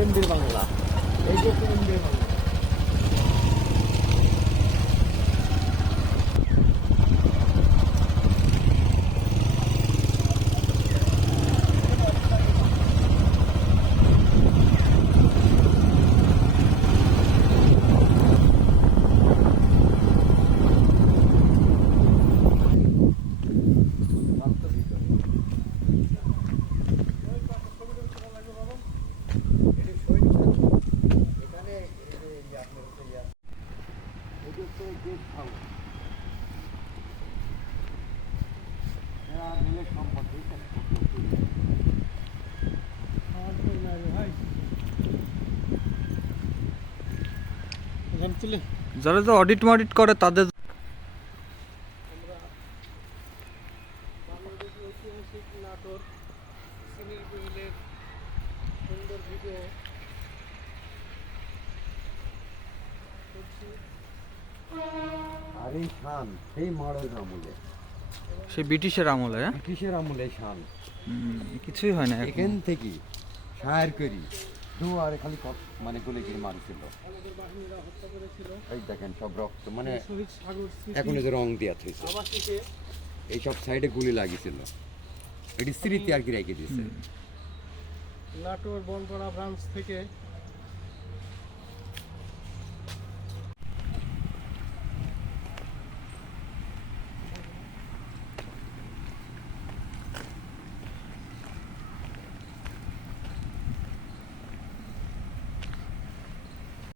এমডির বাংলা। এই যে এমডির বাংলা। হাতে যারা যা অডিট মডিট করে তাদের ঐতিহাসিক নাটক আর এই শান সেই মডেল আমলে। সে ব্রিটিশের আমলে হ্যাঁ? ব্রিটিশের আমলে শান। কিছুই হয় না এখান। থেকে সার করি দুয়ারে খালি মানে গুলি করে মারছিল। আমাদের বাহিনীরা হত্যা করেছিল এই দেখেন সব রক্ত মানে এখন যে রং দিয়া থইছে। এই সব সাইডে গুলি লাগিছিল। এটি স্মৃতি আর কি রেখে দিয়েছে। নাটোর বনপাড়া ব্রাঞ্চ থেকে